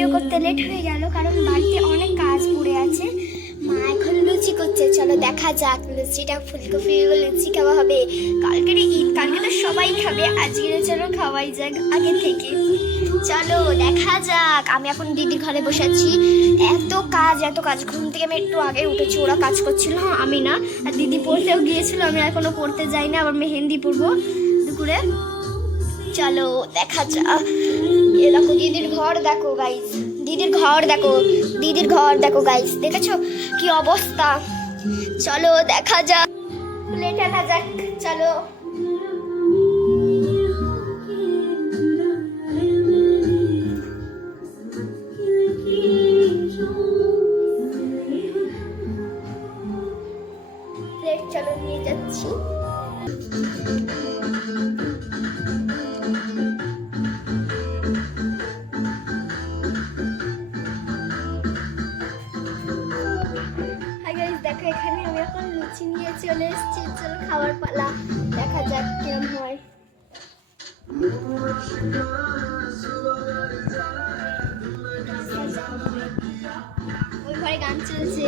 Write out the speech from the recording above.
Video করতে late হয়ে গেল, কারণ বাড়িতে অনেক কাজ পড়ে আছে। মা এখন লুচি করছে, চলো দেখা যাক লুচিটা। ফুলকপি লুচি খাওয়া হবে, কালকের ঈদ, কালকে তো সবাই খাবে, আজকে চলো খাওয়াই যাক আগে থেকে। চলো দেখা যাক। আমি এখন দিদির ঘরে বসে আছি, এত কাজ। ঘুম থেকে আমি একটু আগে উঠেছি, ওরা কাজ করছিল, আমি না। আর দিদি পড়তেও গিয়েছিল, আমি এখনো পড়তে যাই না, আবার মেহেন্দি পরবো দুপুরে। চলো দেখা যাক। এ দেখো দিদির ঘর দেখো গাইস, দিদির ঘর দেখো গাইস, দেখেছো কি অবস্থা। চলো দেখা যাক, দেখা যাক, চলো। চলো নিয়ে যাচ্ছি। দেখো এখানে আমি এখন লুচি নিয়ে চলে এসেছি, চলো খাবার পালা, দেখা যাক কেমন হয়। ওই ঘরে গান চলছে।